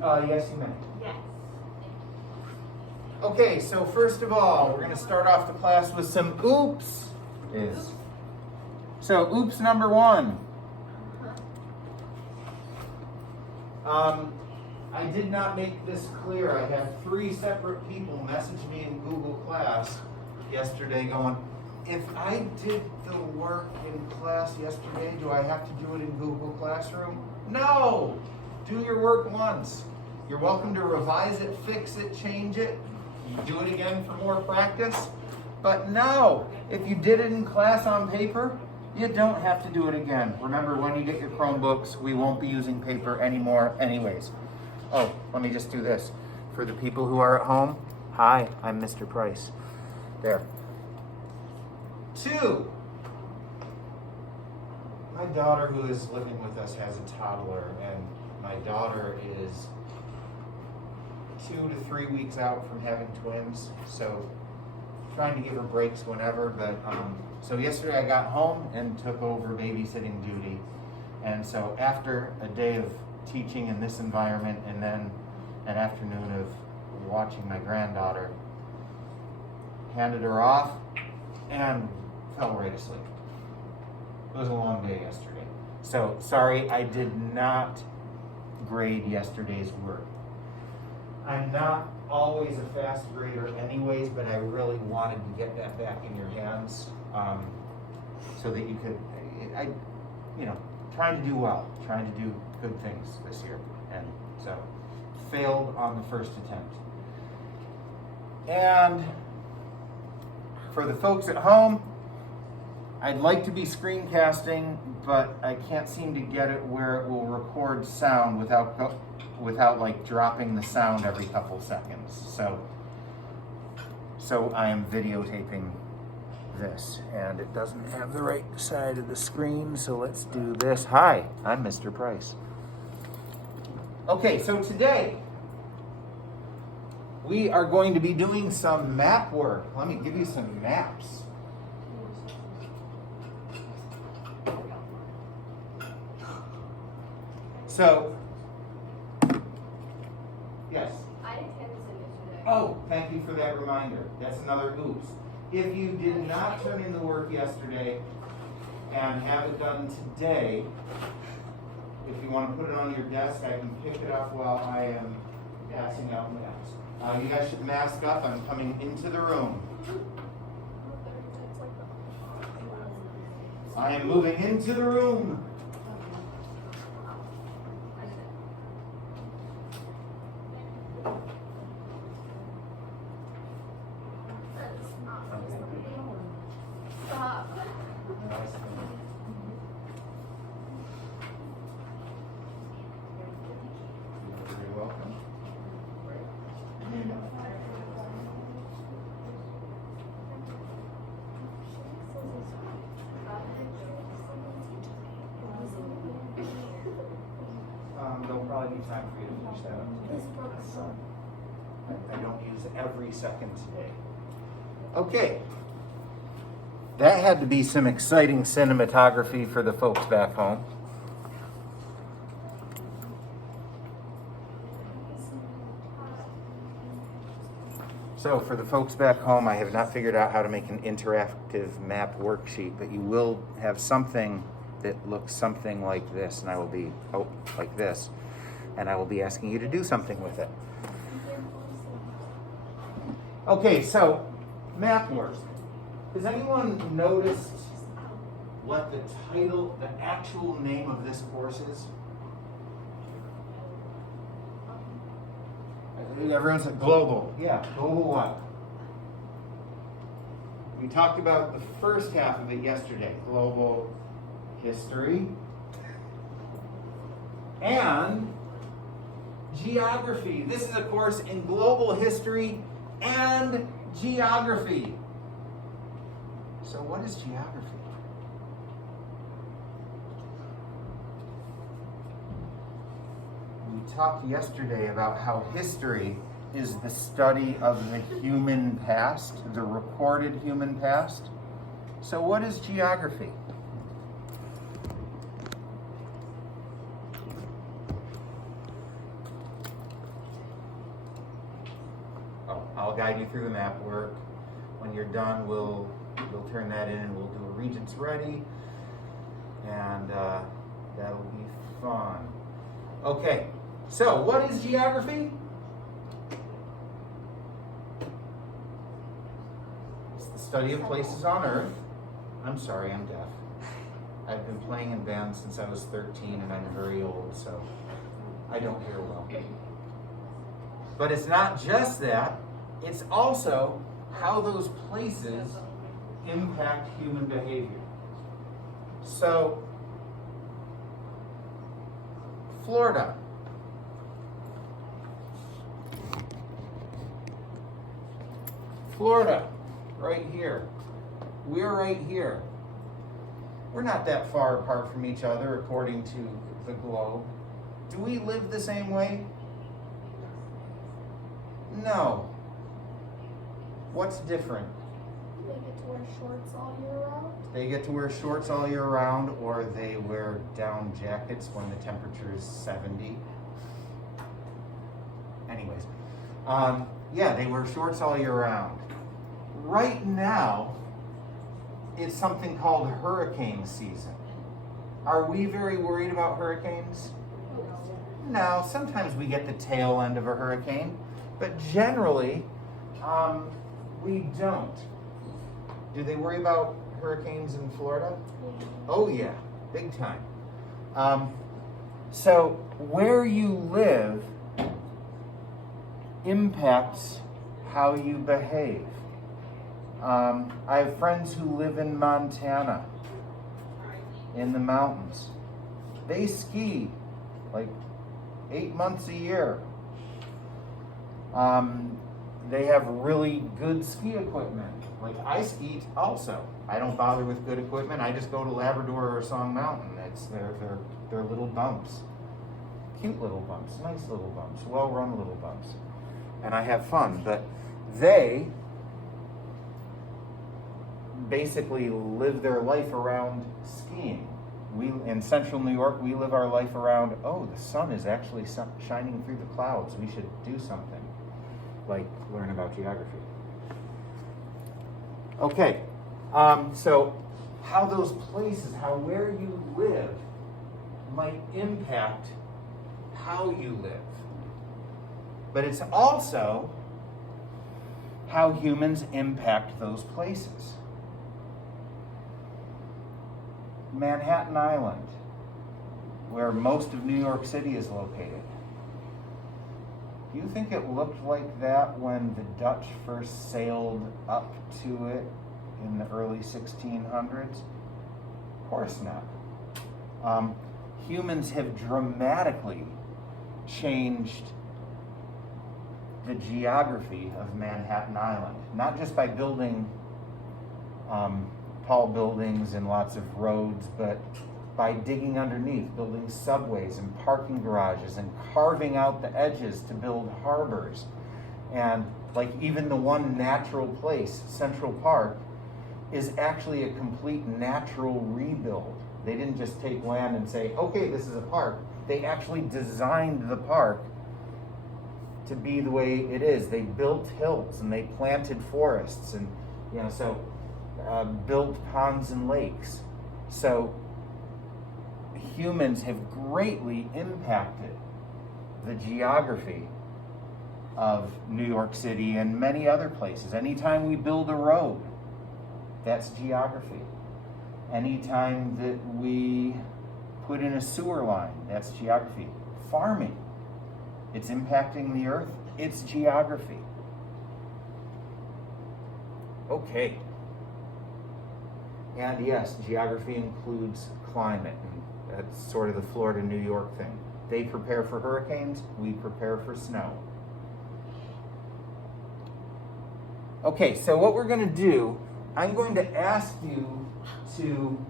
Yes, you may. Yes. Okay, so first of all, we're going to start off the class with some oops. So, oops number one. I did not make this clear. I had 3 separate people message me in Google Class yesterday going, if I did the work in class yesterday, do I have to do it in Google Classroom? No! Do your work once. You're welcome to revise it, fix it, change it, do it again for more practice. But no, if you did it in class on paper, you don't have to do it again. Remember, when you get your Chromebooks, we won't be using paper anymore anyways. Oh, let me just do this. For the people who are at home, hi, I'm Mr. Price. There. 2, my daughter who is living with us has a toddler, and my daughter is 2 to 3 weeks out from having twins, so trying to give her breaks whenever, but so yesterday I got home and took over babysitting duty, and so after a day of teaching in this environment and then an afternoon of watching my granddaughter, handed her off and fell right asleep. It was a long day yesterday. So sorry, I did not grade yesterday's work. I'm not always a fast grader anyways, but I really wanted to get that back in your hands so that you could, trying to do well, trying to do good things this year. And so failed on the first attempt. And for the folks at home, I'd like to be screencasting, but I can't seem to get it where it will record sound without like dropping the sound every couple seconds. So I am videotaping this, and it doesn't have the right side of the screen, so let's do this. Hi, I'm Mr. Price. Okay, so today we are going to be doing some map work. Let me give you some maps. So, yes? I attended yesterday. Oh, thank you for that reminder. That's another oops. If you did not turn in the work yesterday and have it done today, if you want to put it on your desk, I can pick it up while I am passing out maps. You guys should mask up. I'm coming into the room. I am moving into the room. Stop. You're welcome. There'll probably be time for you to finish that up. I don't use every second today. Okay. That had to be some exciting cinematography for the folks back home. So for the folks back home, I have not figured out how to make an interactive map worksheet, but you will have something that looks something like this, and I will be, like this, and I will be asking you to do something with it. Okay, so map work. Has anyone noticed what the title, the actual name of this course is? Everyone said global. Yeah, global what? We talked about the first half of it yesterday. Global history and geography. This is a course in global history and geography. So what is geography? We talked yesterday about how history is the study of the human past, the recorded human past. So what is geography? I'll guide you through the map work. When you're done, we'll turn that in and we'll do a Regents Ready, and that'll be fun. Okay, so what is geography? It's the study of places on Earth. I'm sorry, I'm deaf. I've been playing in bands since I was 13 and I'm very old, so I don't hear well. But it's not just that, it's also how those places impact human behavior. So, Florida. Florida, right here. We're right here. We're not that far apart from each other according to the globe. Do we live the same way? No. What's different? They get to wear shorts all year round. They get to wear shorts all year round, or they wear down jackets when the temperature is 70. Anyways, yeah, they wear shorts all year round. Right now, it's something called hurricane season. Are we very worried about hurricanes? No, sometimes we get the tail end of a hurricane, but generally, we don't. Do they worry about hurricanes in Florida? Yeah. Oh yeah, big time. So where you live impacts how you behave. I have friends who live in Montana, in the mountains. They ski like 8 months a year. They have really good ski equipment. Like I ski also. I don't bother with good equipment. I just go to Labrador or Song Mountain. It's their little bumps. Cute little bumps, nice little bumps, well-run little bumps. And I have fun, but they basically live their life around skiing. We in central New York, we live our life around, oh, the sun is actually shining through the clouds. We should do something, like learn about geography. Okay, so how those places, where you live might impact how you live. But it's also how humans impact those places. Manhattan Island, where most of New York City is located. Do you think it looked like that when the Dutch first sailed up to it in the early 1600s? Of course not. Humans have dramatically changed the geography of Manhattan Island, not just by building tall buildings and lots of roads, but by digging underneath, building subways and parking garages and carving out the edges to build harbors. And like even the one natural place, Central Park, is actually a complete natural rebuild. They didn't just take land and say, okay, this is a park. They actually designed the park to be the way it is. They built hills and they planted forests and built ponds and lakes. So humans have greatly impacted the geography of New York City and many other places. Anytime we build a road, that's geography. Anytime that we put in a sewer line, that's geography. Farming, it's impacting the earth, it's geography. Okay. And yes, geography includes climate, and that's sort of the Florida, New York thing. They prepare for hurricanes, we prepare for snow. Okay, so what we're going to do, I'm going to ask you to,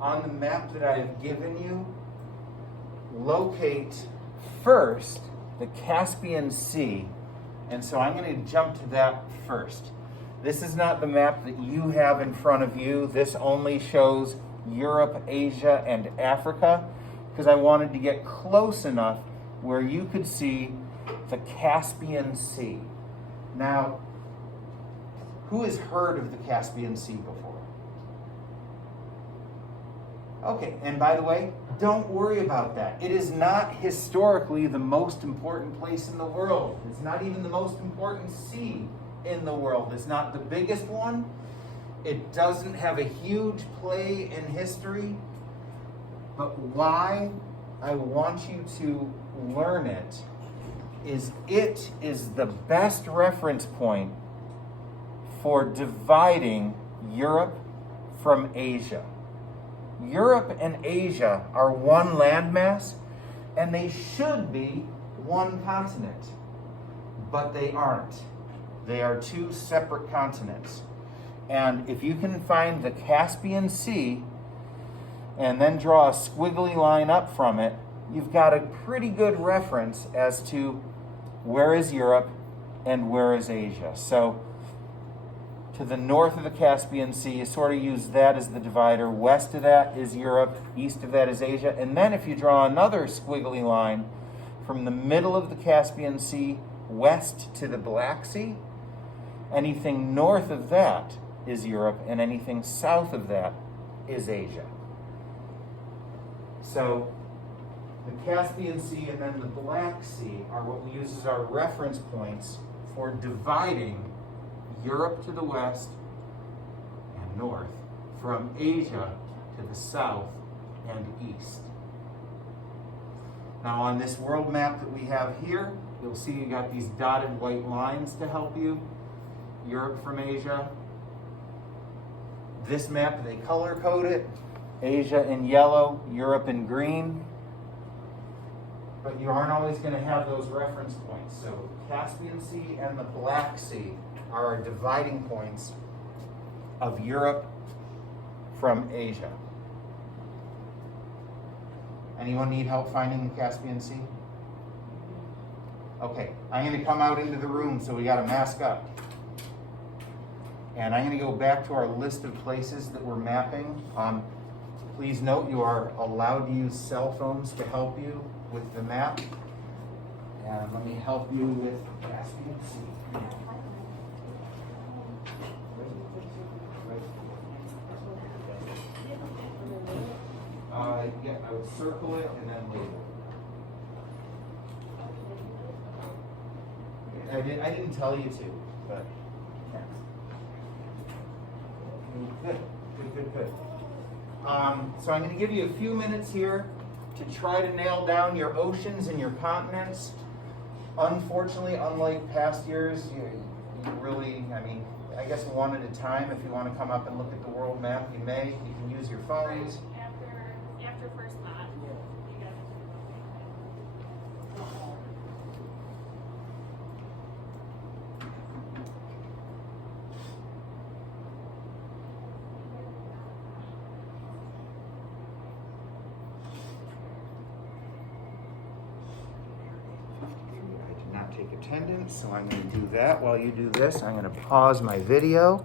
on the map that I've given you, locate first the Caspian Sea. And so I'm going to jump to that first. This is not the map that you have in front of you. This only shows Europe, Asia, and Africa, because I wanted to get close enough where you could see the Caspian Sea. Now, who has heard of the Caspian Sea before? Okay, and by the way, don't worry about that. It is not historically the most important place in the world. It's not even the most important sea in the world. It's not the biggest one. It doesn't have a huge play in history. But why I want you to learn it is the best reference point for dividing Europe from Asia. Europe and Asia are one landmass, and they should be one continent, but they aren't. They are two separate continents. And if you can find the Caspian Sea and then draw a squiggly line up from it, you've got a pretty good reference as to where is Europe and where is Asia. So to the north of the Caspian Sea, you sort of use that as the divider. West of that is Europe, east of that is Asia. And then if you draw another squiggly line from the middle of the Caspian Sea west to the Black Sea, anything north of that is Europe, and anything south of that is Asia. So the Caspian Sea and then the Black Sea are what we use as our reference points for dividing Europe to the west and north from Asia to the south and east. Now on this world map that we have here, you'll see you got these dotted white lines to help you. Europe from Asia. This map, they color code it. Asia in yellow, Europe in green. But you aren't always going to have those reference points. So Caspian Sea and the Black Sea are our dividing points of Europe from Asia. Anyone need help finding the Caspian Sea? Okay, I'm going to come out into the room, so we got to mask up. And I'm going to go back to our list of places that we're mapping. Please note you are allowed to use cell phones to help you with the map. And let me help you with Caspian Sea. Yeah, I would circle it and then label it. I didn't tell you to, but good. So I'm going to give you a few minutes here to try to nail down your oceans and your continents. Unfortunately, unlike past years, you really, I guess one at a time. If you want to come up and look at the world map, you may. You can use your phones. After first thought, you guys I did not take attendance, so I'm going to do that while you do this. I'm going to pause my video.